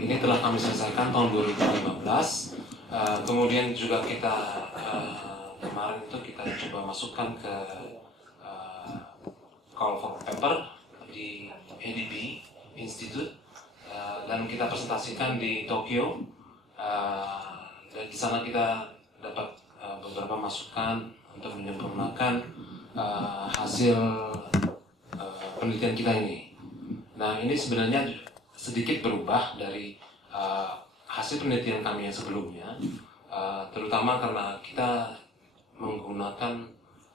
ini telah kami selesaikan tahun 2015. Kemudian juga kita kemarin itu kita coba masukkan ke call for paper di ADB Institute, dan kita presentasikan di Tokyo. Dan di sana kita dapat beberapa masukan untuk menyempurnakan hasil penelitian kita ini. Nah, ini sebenarnya sedikit berubah dari hasil penelitian kami yang sebelumnya, terutama karena kita menggunakan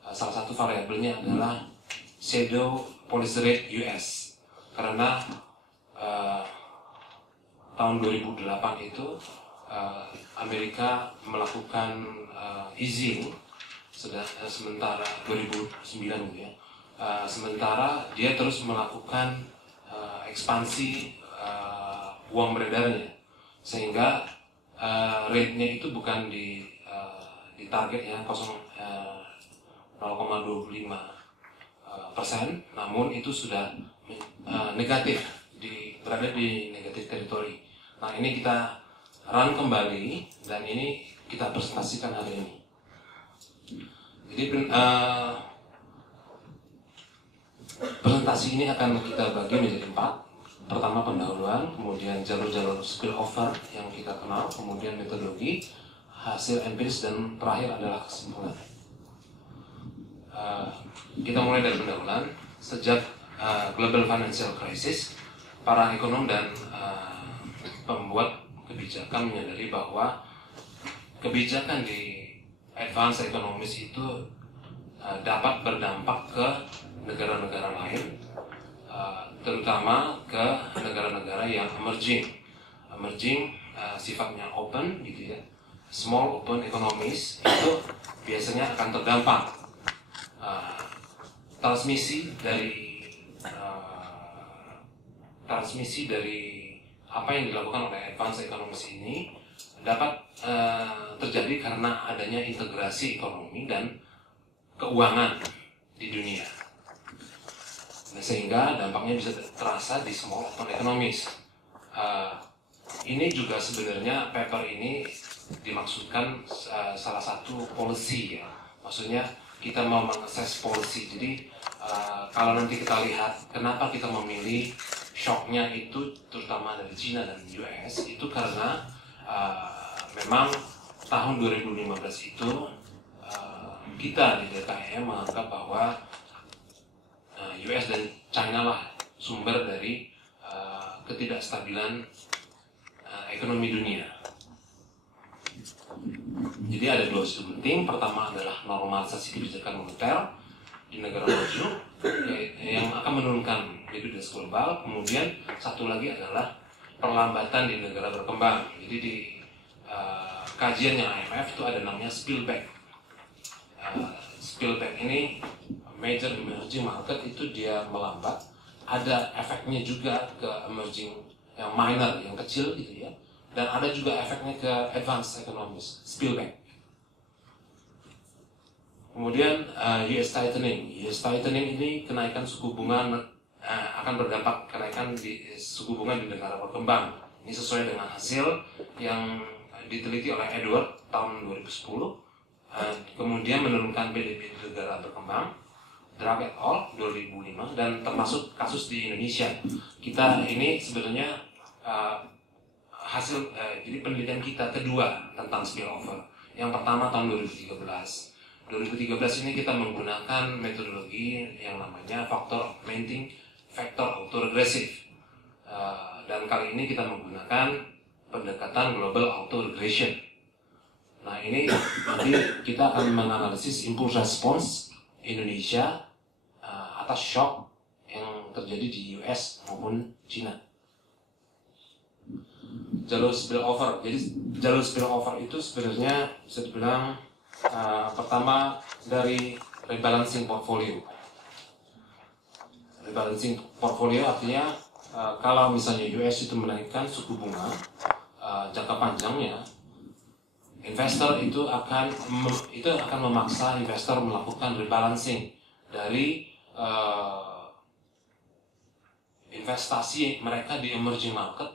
salah satu variabelnya adalah shadow policy rate US, karena tahun 2008 itu Amerika melakukan easing, sementara 2009 gitu ya, sementara dia terus melakukan ekspansi uang beredarnya, sehingga rate-nya itu bukan di target ya 0,25%, namun itu sudah negatif, berada di negatif teritori. Nah, ini kita run kembali dan ini kita presentasikan hari ini. Jadi presentasi ini akan kita bagi menjadi 4. Pertama pendahuluan, kemudian jalur-jalur spillover yang kita kenal, kemudian metodologi, hasil empiris, dan terakhir adalah kesimpulan. Kita mulai dari pendahuluan. Sejak global financial crisis, para ekonom dan pembuat kebijakan menyadari bahwa kebijakan di advanced economies itu dapat berdampak ke negara-negara lain, terutama ke negara-negara yang emerging, sifatnya open gitu ya, small open economies itu biasanya akan terdampak. Transmisi dari apa yang dilakukan oleh advanced economies ini dapat terjadi karena adanya integrasi ekonomi dan keuangan di dunia. Nah, sehingga dampaknya bisa terasa di small open economies. Ini juga sebenarnya paper ini dimaksudkan salah satu policy ya. Maksudnya kita mau mengakses policy. Jadi kalau nanti kita lihat kenapa kita memilih shocknya itu terutama dari China dan US, itu karena memang tahun 2015 itu kita di DKIM menganggap bahwa US dan China lah sumber dari ketidakstabilan ekonomi dunia. Jadi ada 2 isu penting. Pertama adalah normalisasi kebijakan moneter di negara maju yang akan menurunkan likuiditas global. Kemudian satu lagi adalah perlambatan di negara berkembang. Jadi di kajiannya IMF itu ada namanya spillback. Spillback ini major emerging market itu dia melambat. Ada efeknya juga ke emerging yang minor, yang kecil gitu ya. Dan ada juga efeknya ke advanced economies, spillback. Kemudian US tightening. US tightening ini kenaikan suku bunga akan berdampak kenaikan di suku bunga di negara berkembang. Ini sesuai dengan hasil yang diteliti oleh Edward tahun 2010. Kemudian menurunkan PDB di negara berkembang, Drag et al. 2005, dan termasuk kasus di Indonesia. Kita ini sebenarnya hasil jadi penelitian kita kedua tentang spillover. Yang pertama tahun 2013. 2013 ini kita menggunakan metodologi yang namanya factor augmenting, factor autoregresif. Dan kali ini kita menggunakan pendekatan global autoregression. Nah, ini nanti kita akan menganalisis impulse response Indonesia atas shock yang terjadi di US maupun China. Jalur spillover. Jadi jalur spillover itu sebenarnya bisa dibilang pertama dari rebalancing portfolio. Rebalancing portfolio artinya kalau misalnya US itu menaikkan suku bunga jangka panjangnya, investor itu akan memaksa investor melakukan rebalancing dari investasi mereka di emerging market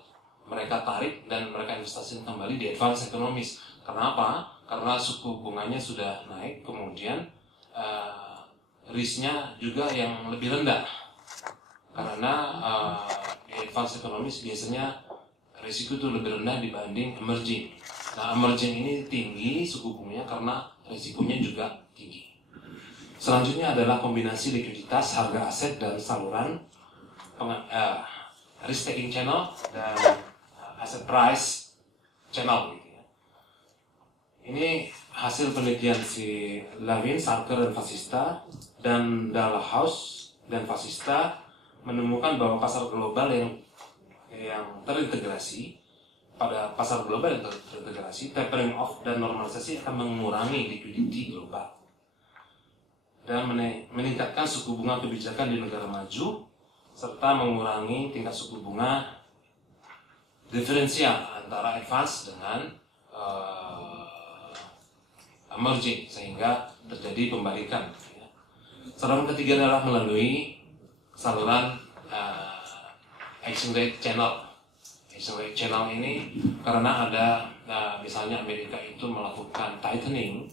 mereka tarik dan mereka investasi kembali di advanced economies. Kenapa? Karena suku bunganya sudah naik, kemudian risknya juga yang lebih rendah. Karena di advanced economies biasanya risiko itu lebih rendah dibanding emerging. Nah, emerging ini tinggi suku bunganya karena risikonya juga tinggi. Selanjutnya adalah kombinasi likuiditas, harga aset, dan saluran risk taking channel dan asset price channel gitu ya. Ini hasil penelitian si Levin, Sarker, dan Fasista, dan Dalhouse dan Fasista menemukan bahwa pasar global yang terintegrasi, pada pasar global yang terintegrasi, tapering off dan normalisasi akan mengurangi likuiditi global dan meningkatkan suku bunga kebijakan di negara maju serta mengurangi tingkat suku bunga diferensial antara advance dengan emerging, sehingga terjadi pembalikan. Saluran ketiga adalah melalui saluran exchange rate channel. Exchange rate channel ini karena ada misalnya Amerika itu melakukan tightening,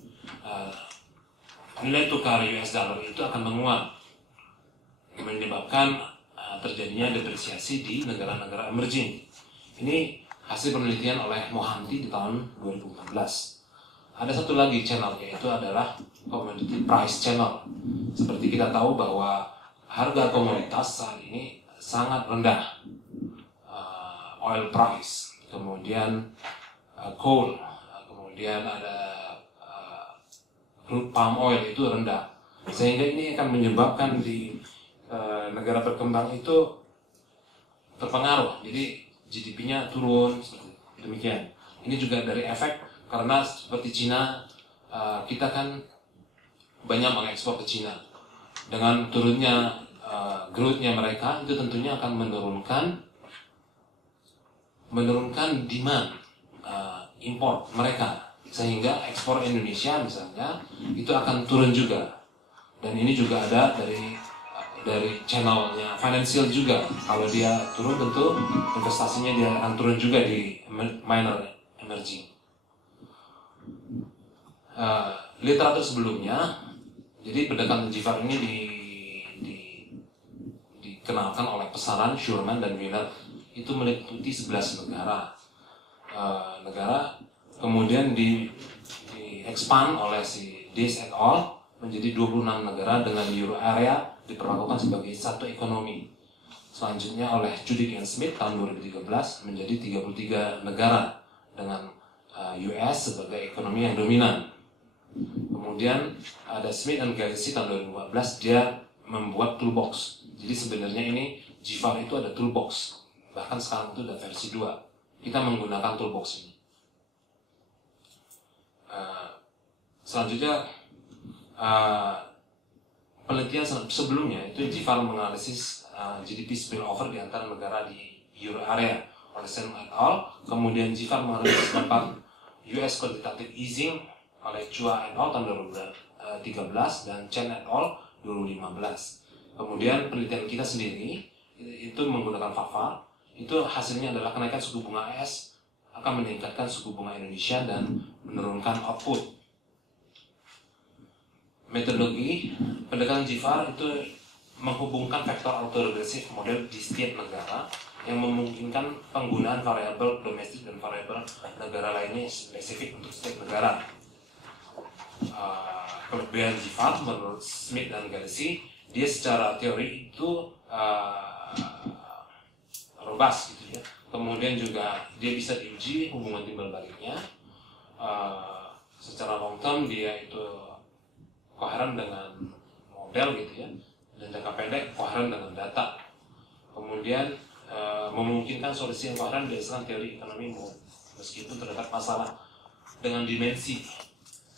nilai tukar US dollar itu akan menguat, menyebabkan terjadinya depresiasi di negara-negara emerging. Ini hasil penelitian oleh Mohanty di tahun 2014. Ada satu lagi channel, yaitu adalah commodity price channel. Seperti kita tahu bahwa harga komoditas saat ini sangat rendah. Oil price, kemudian coal, kemudian ada crude palm oil itu rendah. Sehingga ini akan menyebabkan di negara berkembang itu terpengaruh. Jadi GDP-nya turun, seperti demikian. Ini juga dari efek karena seperti Cina, kita kan banyak mengekspor ke Cina. Dengan turunnya growth-nya mereka, itu tentunya akan menurunkan demand import mereka, sehingga ekspor Indonesia misalnya itu akan turun juga. Dan ini juga ada dari channelnya financial juga. Kalau dia turun, tentu investasinya dia akan turun juga di minor emerging. Literatur sebelumnya, jadi pendekatan Jifar ini dikenalkan oleh Pesaran, Schurman, dan Wiener. Itu meliputi 11 negara, kemudian di expand oleh si Days et al. Menjadi 26 negara dengan Euro area diperlakukan sebagai satu ekonomi. Selanjutnya oleh Judik and Smith tahun 2013 menjadi 33 negara dengan US sebagai ekonomi yang dominan. Kemudian ada Smith and Galaxy tahun 2014, dia membuat toolbox. Jadi sebenarnya ini Jifar itu ada toolbox. Bahkan sekarang itu ada versi 2. Kita menggunakan toolbox ini. Selanjutnya penelitian sebelumnya itu Jifar menganalisis GDP spillover di antara negara di Euro area oleh Sen et al. Kemudian Jifar menganalisis dampak US quantitative easing oleh Chua et al. Tahun 2013 dan Chen et al. 2015. Kemudian penelitian kita sendiri itu menggunakan FAFA. Itu hasilnya adalah kenaikan suku bunga AS akan meningkatkan suku bunga Indonesia dan menurunkan output. Metodologi pendekatan Jifar itu menghubungkan faktor autoregresif model di setiap negara yang memungkinkan penggunaan variabel domestik dan variabel negara lainnya spesifik untuk setiap negara. Kelebihan Jifar menurut Smith dan Galaxy, dia secara teori itu robust gitu ya. Kemudian juga dia bisa diuji hubungan timbal baliknya. Secara long term dia itu koheren dengan model gitu ya, dan jangka pendek koheren dengan data. Kemudian memungkinkan solusi yang koheren berdasarkan teori ekonomi meskipun terdapat masalah dengan dimensi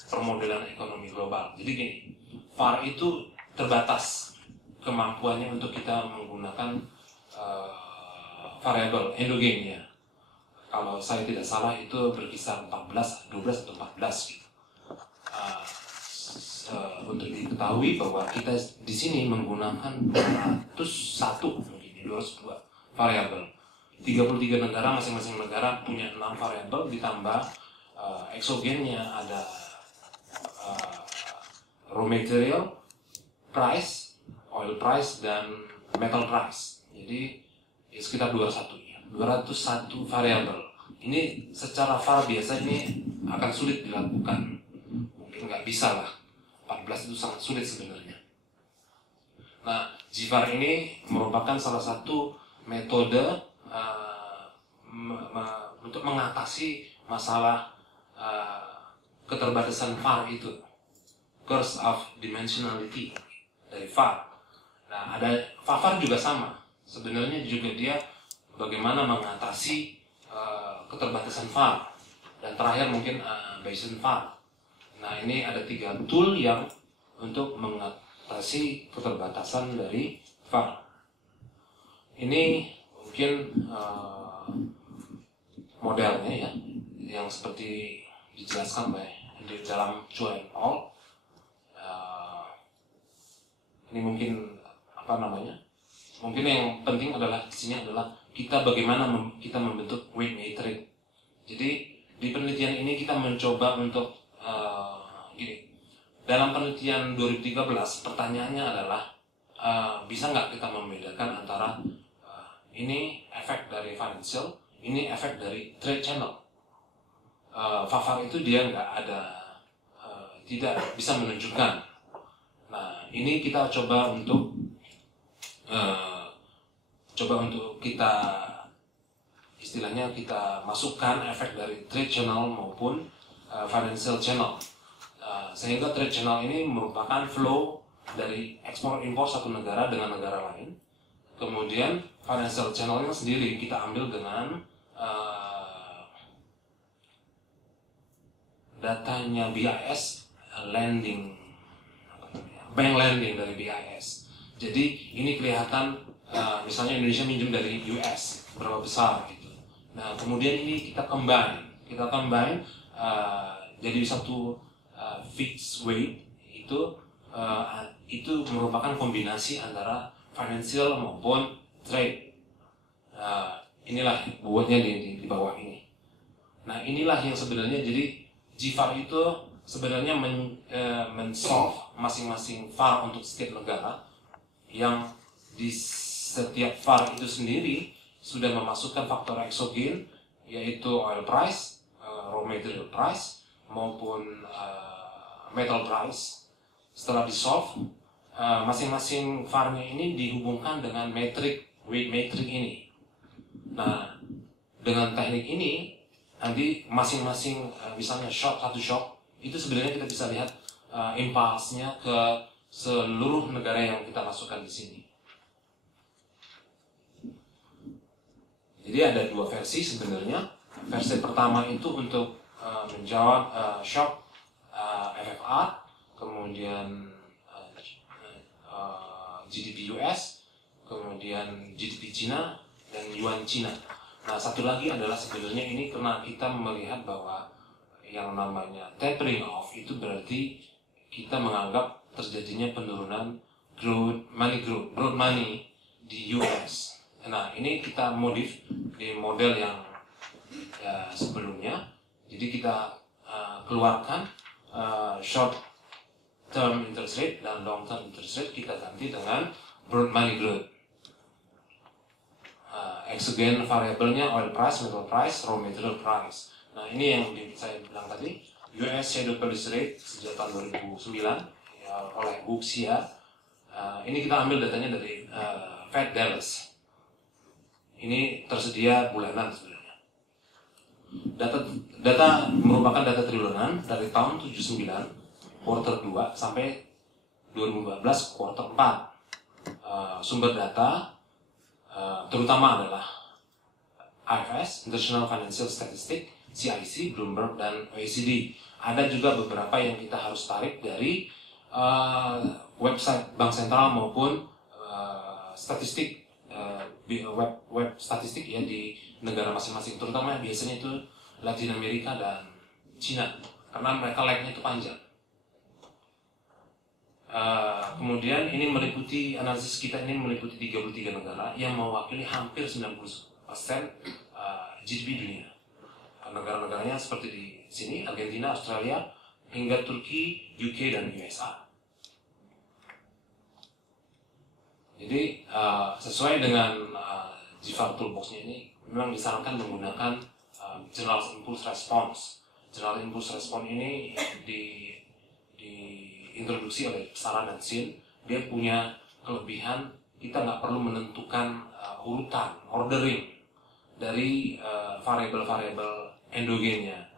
permodelan ekonomi global. Jadi gini, VAR itu terbatas kemampuannya untuk kita menggunakan variabel endogennya. Kalau saya tidak salah itu berkisar 12 atau 14 gitu. Untuk diketahui bahwa kita di sini menggunakan 201 variabel 33 negara, masing-masing negara punya 6 variabel, ditambah eksogennya ada raw material price, oil price, dan metal price. Jadi ya sekitar 201 variabel. Ini secara VAR biasa ini akan sulit dilakukan, mungkin nggak bisa lah. 14 itu sangat sulit sebenarnya. Nah, GVAR ini merupakan salah satu metode untuk mengatasi masalah keterbatasan VAR itu, curse of dimensionality dari VAR. Nah, ada VAR juga sama. Sebenarnya juga dia bagaimana mengatasi keterbatasan VAR. Dan terakhir mungkin Bayesian VAR. Nah, ini ada 3 tool yang untuk mengatasi keterbatasan dari VAR. Ini mungkin modelnya ya, yang seperti dijelaskan di dalam Chua et al. Ini mungkin mungkin yang penting adalah di sini adalah kita bagaimana kita membentuk weight matrix. Jadi di penelitian ini kita mencoba untuk gini. Dalam penelitian 2013 pertanyaannya adalah bisa nggak kita membedakan antara ini efek dari financial, ini efek dari trade channel. VAR itu dia nggak ada, tidak bisa menunjukkan. Nah, ini kita coba untuk kita istilahnya kita masukkan efek dari trade channel maupun financial channel. Sehingga trade channel ini merupakan flow dari ekspor impor satu negara dengan negara lain. Kemudian financial channelnya sendiri kita ambil dengan datanya BIS, bank lending dari BIS. Jadi ini kelihatan misalnya Indonesia minjem dari US berapa besar gitu. Nah, kemudian ini kita combine jadi satu fixed weight itu merupakan kombinasi antara financial maupun trade. Inilah buatnya di bawah ini. Nah, inilah yang sebenarnya jadi GVAR itu sebenarnya men-solve masing-masing VAR untuk setiap negara, yang di setiap VAR itu sendiri sudah memasukkan faktor eksogen, yaitu oil price, raw material price, maupun metal price. Setelah di-solve, masing-masing VAR-nya ini dihubungkan dengan weight matrix ini. Nah, dengan teknik ini, nanti masing-masing misalnya satu shock, itu sebenarnya kita bisa lihat impulse-nya ke seluruh negara yang kita masukkan di sini. Jadi ada 2 versi sebenarnya. Versi pertama itu untuk menjawab shock FFR, kemudian GDP US, kemudian GDP Cina, dan Yuan Cina. Nah, satu lagi adalah sebenarnya ini karena kita melihat bahwa yang namanya tapering off itu berarti kita menganggap terjadinya penurunan broad money di US. Nah, ini kita modif di model yang sebelumnya. Jadi kita keluarkan short term interest rate dan long term interest rate, kita ganti dengan broad money growth. Exogen variabelnya oil price, metal price, raw material price. Nah, ini yang saya bilang tadi, US Shadow Policy Rate sejak tahun 2009 ya, oleh Wuxia. Ini kita ambil datanya dari Fed Dallas. Ini tersedia bulanan sebenarnya. Data merupakan data triwulan dari tahun 79 quarter 2 sampai 2014 quarter 4. Sumber data terutama adalah IFS, International Financial Statistics, CIC, Bloomberg, dan OECD. Ada juga beberapa yang kita harus tarik dari website Bank Sentral maupun statistik web statistik ya di negara masing-masing, terutama biasanya itu Latin Amerika dan Cina, karena mereka lag-nya itu panjang. Kemudian ini meliputi, analisis kita ini meliputi 33 negara yang mewakili hampir 90% GDP dunia. Negara-negaranya seperti di sini, Argentina, Australia, hingga Turki, UK, dan USA. Jadi sesuai dengan GFAR Toolbox-nya ini, memang disarankan menggunakan General Impulse Response. General Impulse Response ini diintroduksi oleh Sarah dan Sin. Dia punya kelebihan, kita nggak perlu menentukan urutan, ordering dari variabel-variabel endogennya.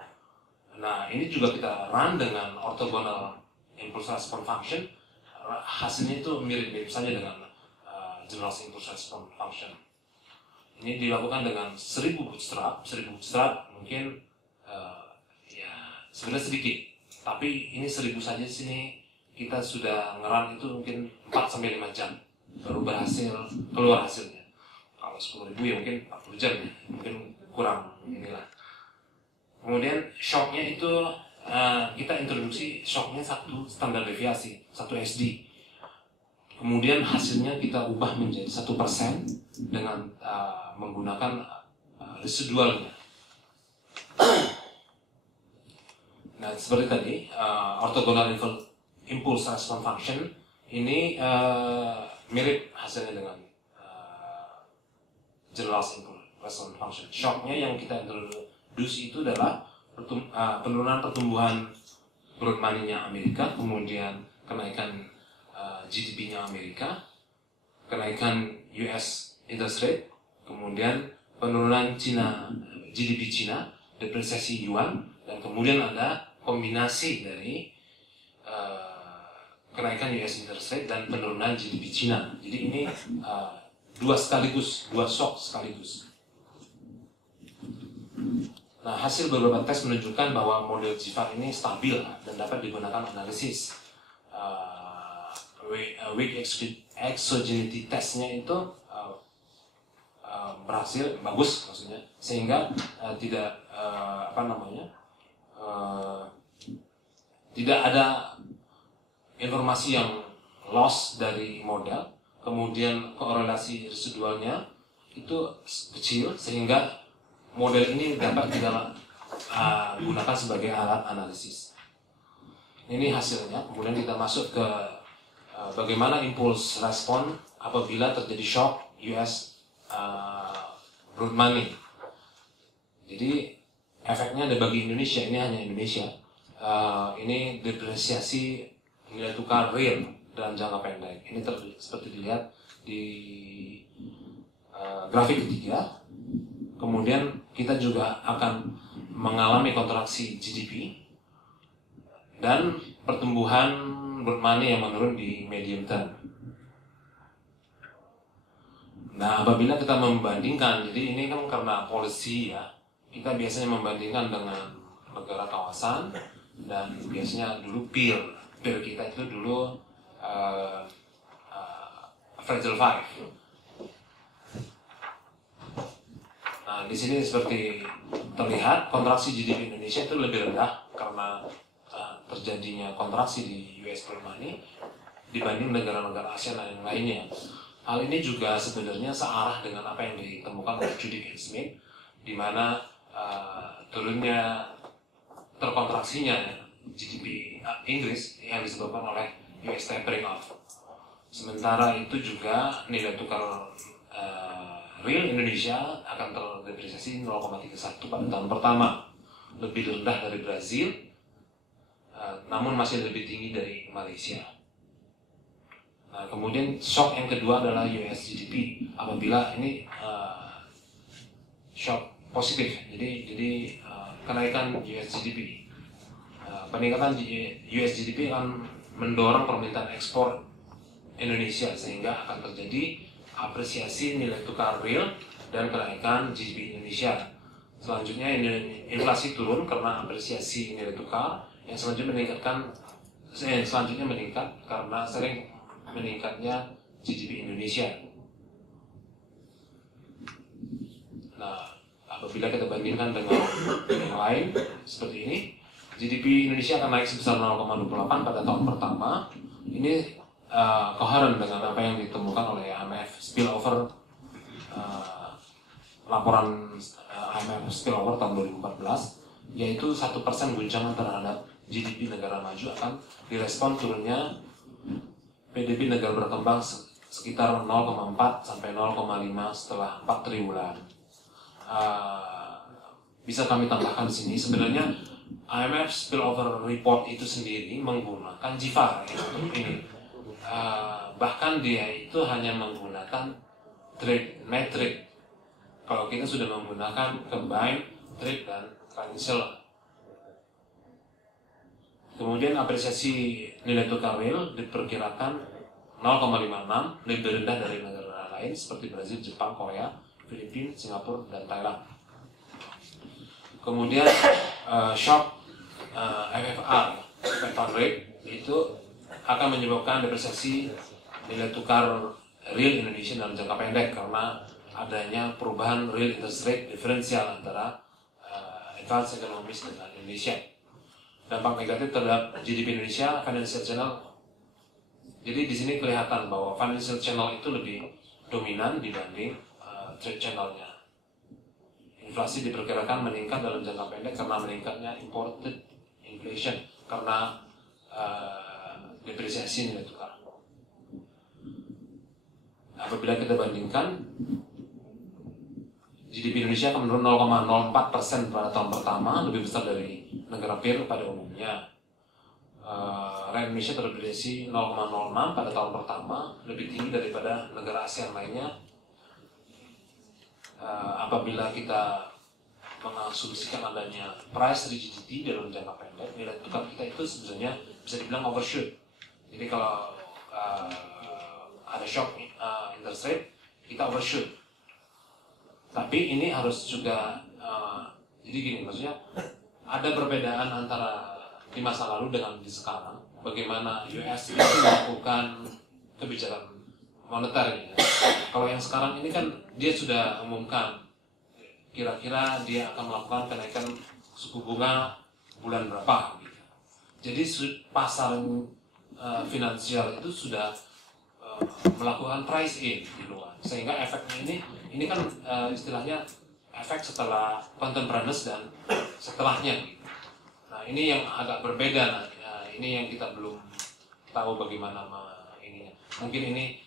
Nah, ini juga kita run dengan orthogonal impulse response function. Hasilnya itu mirip-mirip saja dengan general impulse response function. Ini dilakukan dengan 1000 bootstrap. 1000 bootstrap mungkin ya sebenarnya sedikit, tapi ini 1000 saja di sini kita sudah ngeran itu mungkin 4-5 jam baru berhasil keluar hasilnya. Kalau 10.000 ya mungkin 40 jam ya, mungkin kurang inilah. Kemudian shocknya itu kita introduksi shocknya 1 standar deviasi, 1 SD. Kemudian hasilnya kita ubah menjadi 1% dengan menggunakan residualnya. Nah, seperti tadi, orthogonal impulse response function ini mirip hasilnya dengan general impulse response function. Shocknya yang kita introduksi itu adalah penurunan pertumbuhan growth money-nya Amerika, kemudian kenaikan GDP-nya Amerika, kenaikan US interest rate, kemudian penurunan GDP Cina, depresiasi yuan, dan kemudian ada kombinasi dari kenaikan US interest rate dan penurunan GDP Cina. Jadi ini dua shock sekaligus. Nah, hasil beberapa tes menunjukkan bahwa model GFAR ini stabil dan dapat digunakan analisis. Weak exogenity testnya itu berhasil, bagus maksudnya, sehingga tidak tidak ada informasi yang loss dari model, kemudian korelasi residualnya itu kecil, sehingga model ini dapat kita gunakan sebagai alat analisis. Ini hasilnya. Kemudian kita masuk ke bagaimana impulse respon apabila terjadi shock US broad money. Jadi efeknya ada bagi Indonesia, ini hanya Indonesia. Ini depresiasi nilai tukar real dalam jangka pendek. Ini seperti dilihat di grafik ketiga. Kemudian kita juga akan mengalami kontraksi GDP dan pertumbuhan broad money yang menurun di medium term. Nah, apabila kita membandingkan, jadi ini kan karena policy ya, kita biasanya membandingkan dengan negara kawasan, dan biasanya dulu peer kita itu dulu Fragile Five. Nah, di sini seperti terlihat kontraksi GDP Indonesia itu lebih rendah karena terjadinya kontraksi di US broad money dibanding negara-negara ASEAN dan yang lainnya. Hal ini juga sebenarnya searah dengan apa yang ditemukan oleh Judy and Smith, di mana terkontraksinya GDP Inggris yang disebabkan oleh US tapering off. Sementara itu juga nilai tukar real Indonesia akan terdepresiasi 0,31 pada tahun pertama, lebih rendah dari Brazil, namun masih lebih tinggi dari Malaysia. Nah, kemudian shock yang kedua adalah US GDP. Apabila ini shock positif, jadi kenaikan US GDP, peningkatan US GDP akan mendorong permintaan ekspor Indonesia, sehingga akan terjadi apresiasi nilai tukar real dan kenaikan GDP Indonesia. Selanjutnya inflasi turun karena apresiasi nilai tukar, yang selanjutnya meningkat karena sering meningkatnya GDP Indonesia. Nah, apabila kita bandingkan dengan yang lain seperti ini, GDP Indonesia akan naik sebesar 0,28 pada tahun pertama. Ini koheren dengan apa yang ditemukan oleh IMF, spillover 8 laporan IMF spillover tahun 2014, yaitu 1% guncangan terhadap GDP negara maju akan direspon turunnya PDB negara berkembang sekitar 0,4 sampai 0,5 setelah 4 triwulan. Bisa kami tambahkan di sini, sebenarnya IMF spillover report itu sendiri menggunakan GFAR ini. Bahkan dia itu hanya menggunakan trade metric. Kalau kita sudah menggunakan combined trade dan financial. Kemudian apresiasi nilai tukar real diperkirakan 0,56, lebih rendah dari negara lain seperti Brazil, Jepang, Korea, Filipina, Singapura, dan Thailand. Kemudian shock FFR, Fed Fund Rate, itu akan menyebabkan depresiasi nilai tukar real Indonesia dalam jangka pendek karena adanya perubahan real interest rate diferensial antara advanced economies dengan Indonesia. Dampak negatif terhadap GDP Indonesia, financial channel. Jadi di sini kelihatan bahwa financial channel itu lebih dominan dibanding trade channelnya. Inflasi diperkirakan meningkat dalam jangka pendek karena meningkatnya imported inflation karena depresiasi nilai tukar. Apabila kita bandingkan, GDP Indonesia akan menurun 0,04% pada tahun pertama, lebih besar dari negara peer pada umumnya. Rate Indonesia terdepresiasi 0,06 pada tahun pertama, lebih tinggi daripada negara ASEAN lainnya. Apabila kita mengasumsikan adanya price rigidity dalam jangka pendek, nilai tukar kita itu sebenarnya bisa dibilang overshoot. Jadi kalau ada shock interest rate, kita overshoot. Tapi ini harus juga, jadi gini, maksudnya ada perbedaan antara di masa lalu dengan di sekarang. Bagaimana US itu melakukan kebijakan moneternya. Kalau yang sekarang ini kan dia sudah umumkan, kira-kira dia akan melakukan kenaikan suku bunga bulan berapa. Gitu. Jadi pasar finansial itu sudah melakukan price in di luar, sehingga efeknya ini kan istilahnya efek setelah contemporaneous dan setelahnya. Gitu. Nah ini yang agak berbeda. Nah, ini yang kita belum tahu bagaimana ininya. Mungkin ini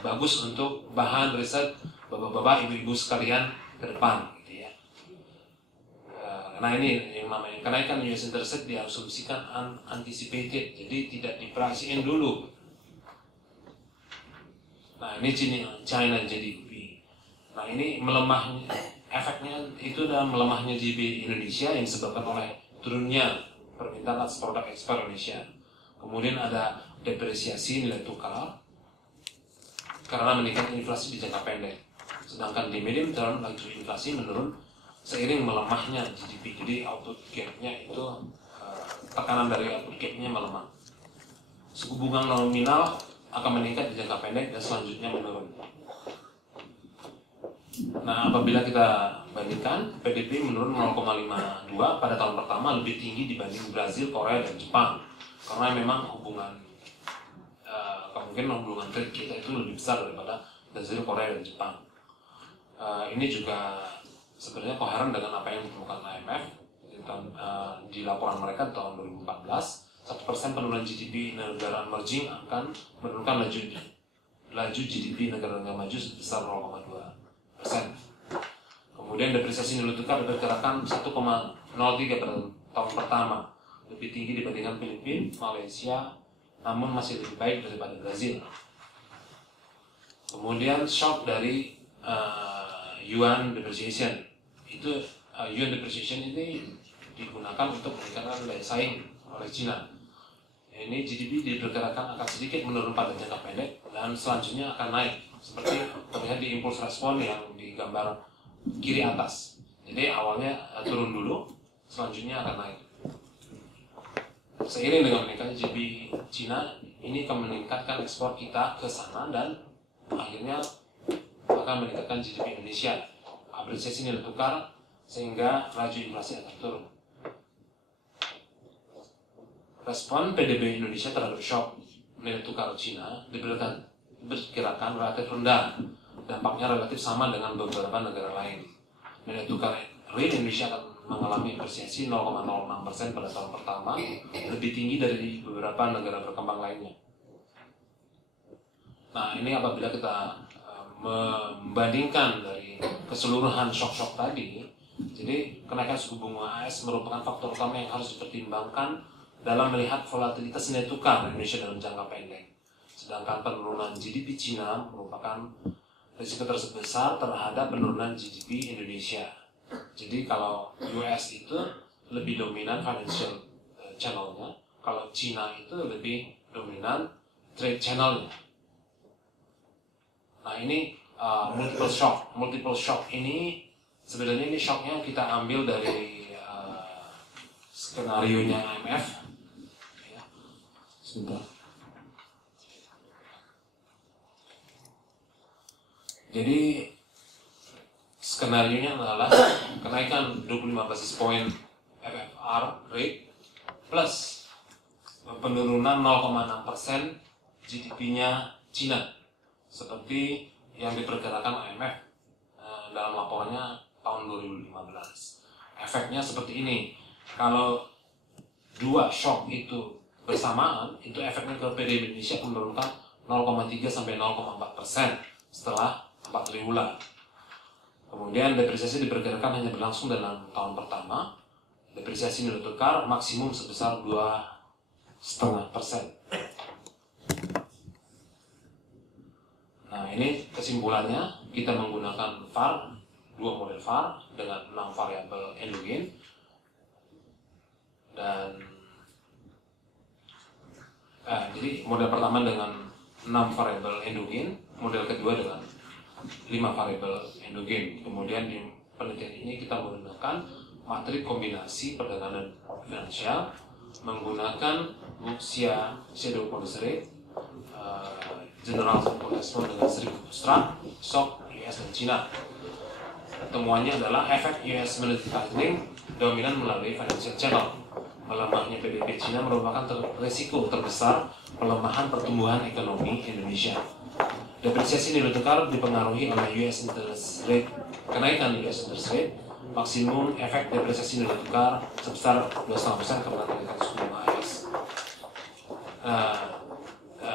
bagus untuk bahan riset bapak-bapak, ibu-ibu sekalian ke depan, gitu ya. Nah ini yang namanya kenaikan US interest rate diasumsikan unanticipated, jadi tidak di-price in dulu. Nah ini China GDP. Nah ini melemahnya, efeknya itu adalah melemahnya GDP Indonesia yang disebabkan oleh turunnya permintaan atas produk ekspor Indonesia. Kemudian ada depresiasi nilai tukar karena meningkatnya inflasi di jangka pendek. Sedangkan di medium term laju inflasi menurun seiring melemahnya GDP. Jadi output gap-nya itu tekanan dari output gap-nya melemah. Suku bunga nominal akan meningkat di jangka pendek dan selanjutnya menurun. Nah, apabila kita bandingkan, PDB menurun 0,52 pada tahun pertama, lebih tinggi dibanding Brazil, Korea, dan Jepang. Karena memang kemungkinan hubungan trade kita itu lebih besar daripada Brazil, Korea, dan Jepang. Ini juga sebenarnya koheren dengan apa yang ditemukan IMF di laporan mereka tahun 2014. 1% penurunan GDP negara emerging akan menurunkan laju GDP negara maju sebesar 0,2%. Kemudian depresiasi nilai tukar diperkirakan 1,03 pada tahun pertama, lebih tinggi dibandingkan Filipina, Malaysia, namun masih lebih baik daripada Brazil. Kemudian shock dari yuan depreciation. Itu yuan depreciation ini digunakan untuk meningkatkan daya saing oleh Cina. Ini GDP diperkirakan akan sedikit menurun pada jangka pendek dan selanjutnya akan naik seperti terlihat di impulse respon yang digambar kiri atas. Jadi awalnya turun dulu, selanjutnya akan naik. Seiring dengan meningkatnya GDP Cina, ini akan meningkatkan ekspor kita ke sana dan akhirnya akan meningkatkan GDP Indonesia. Apresiasi nilai tukar sehingga laju inflasi akan turun. Respon PDB Indonesia terhadap shock nilai tukar Cina diperkirakan relatif rendah dampaknya relatif sama dengan beberapa negara lain. Nilai tukar real Indonesia akan mengalami apresiasi 0,06% pada tahun pertama, lebih tinggi dari beberapa negara berkembang lainnya. Nah, ini apabila kita membandingkan dari keseluruhan shock-shock tadi, jadi kenaikan suku bunga AS merupakan faktor utama yang harus dipertimbangkan dalam melihat volatilitas nilai tukar Indonesia dalam jangka pendek. Sedangkan penurunan GDP Cina merupakan risiko terbesar terhadap penurunan GDP Indonesia. Jadi kalau US itu lebih dominan financial channel-nya, kalau Cina itu lebih dominan trade channel-nya. Nah, ini multiple shock ini sebenarnya ini shocknya kita ambil dari skenario-nya IMF. Ya, sebentar. Jadi skenario-nya adalah kenaikan 25 basis point FFR rate plus penurunan 0,6% GDP-nya Cina, seperti yang diperkirakan IMF dalam laporannya tahun 2015. Efeknya seperti ini. Kalau dua shock itu bersamaan, itu efeknya ke PDB Indonesia menurunkan 0,3 sampai 0,4% setelah 4 triwulan. Kemudian depresiasi diperkirakan hanya berlangsung dalam tahun pertama. Depresiasi nilai tukar maksimum sebesar 2,5%. Nah, ini kesimpulannya, kita menggunakan VaR, 2 model VaR dengan 6 variabel endogen, dan jadi model pertama dengan 6 variabel endogen, model kedua dengan 5 variabel endogen. Kemudian di penelitian ini kita menggunakan matrik kombinasi perdagangan finansial menggunakan Wuxia Shadow Policy Rate, General Sample Response dengan 1000 bootstrap, shock, US dan Cina. Temuannya adalah efek US monetary tightening dominan melalui financial channel. Melemahnya PDB Cina merupakan resiko terbesar pelemahan pertumbuhan ekonomi Indonesia. Depresiasi nilai tukar dipengaruhi oleh US interest rate. Kenaikan US interest rate, maksimum efek depresiasi nilai tukar sebesar 2,5% karena kenaikan suku bunga AS.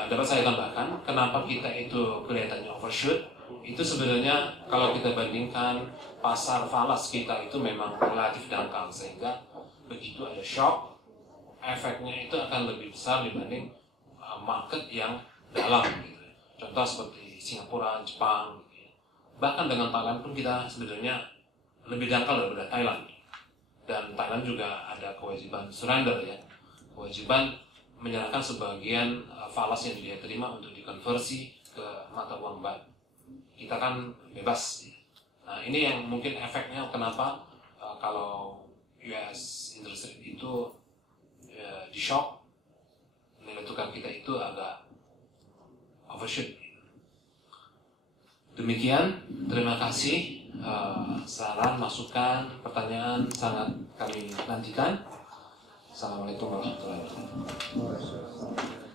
Dapat saya tambahkan, kenapa kita itu kelihatannya overshoot? Itu sebenarnya kalau kita bandingkan pasar falas kita itu memang relatif dangkal, sehingga begitu ada shock, efeknya itu akan lebih besar dibanding market yang dalam. Gitu. Contoh seperti Singapura, Jepang, gitu. Bahkan dengan Thailand pun kita sebenarnya lebih dangkal daripada Thailand. Dan Thailand juga ada kewajiban surrender, ya, kewajiban menyerahkan sebagian falas yang dia terima untuk dikonversi ke mata uang baru. Kita kan bebas. Nah, ini yang mungkin efeknya kenapa kalau US interest rate itu di shock, nilai tukar kita itu agak overshoot. Demikian, terima kasih. Saran, masukan, pertanyaan sangat kami nantikan. Assalamualaikum warahmatullahi wabarakatuh.